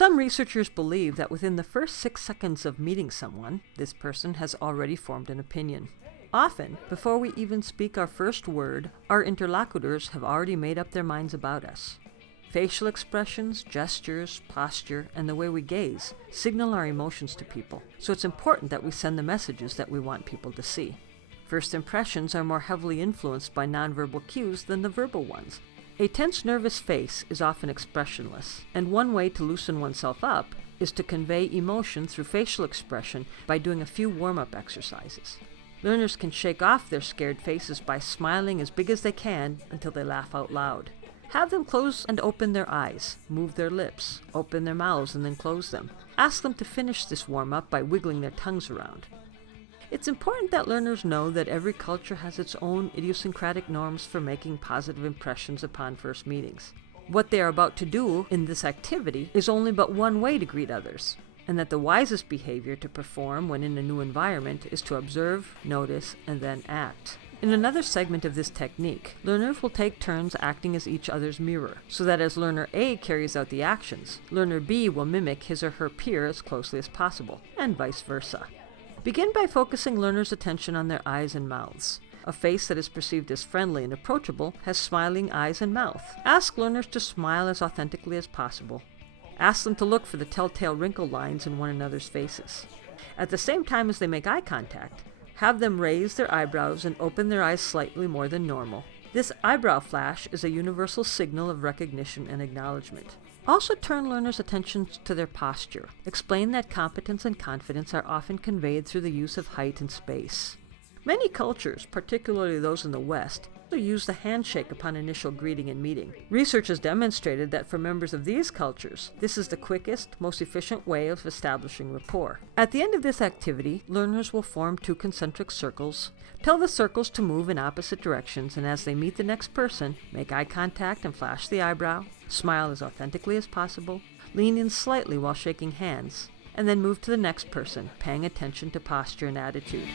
Some researchers believe that within the first 6 seconds of meeting someone, this person has already formed an opinion. Often, before we even speak our first word, our interlocutors have already made up their minds about us. Facial expressions, gestures, posture, and the way we gaze signal our emotions to people, so it's important that we send the messages that we want people to see. First impressions are more heavily influenced by nonverbal cues than the verbal ones. A tense, nervous face is often expressionless, and one way to loosen oneself up is to convey emotion through facial expression by doing a few warm-up exercises. Learners can shake off their scared faces by smiling as big as they can until they laugh out loud. Have them close and open their eyes, move their lips, open their mouths and then close them. Ask them to finish this warm-up by wiggling their tongues around. It's important that learners know that every culture has its own idiosyncratic norms for making positive impressions upon first meetings. What they are about to do in this activity is only but one way to greet others, and that the wisest behavior to perform when in a new environment is to observe, notice, and then act. In another segment of this technique, learners will take turns acting as each other's mirror, so that as learner A carries out the actions, learner B will mimic his or her peer as closely as possible, and vice versa. Begin by focusing learners' attention on their eyes and mouths. A face that is perceived as friendly and approachable has smiling eyes and mouth. Ask learners to smile as authentically as possible. Ask them to look for the telltale wrinkle lines in one another's faces. At the same time as they make eye contact, have them raise their eyebrows and open their eyes slightly more than normal. This eyebrow flash is a universal signal of recognition and acknowledgement. Also turn learners' attention to their posture. Explain that competence and confidence are often conveyed through the use of height and space. Many cultures, particularly those in the West, use the handshake upon initial greeting and meeting. Research has demonstrated that for members of these cultures, this is the quickest, most efficient way of establishing rapport. At the end of this activity, learners will form 2 concentric circles. Tell the circles to move in opposite directions, and as they meet the next person, make eye contact and flash the eyebrow, smile as authentically as possible, lean in slightly while shaking hands, and then move to the next person, paying attention to posture and attitude.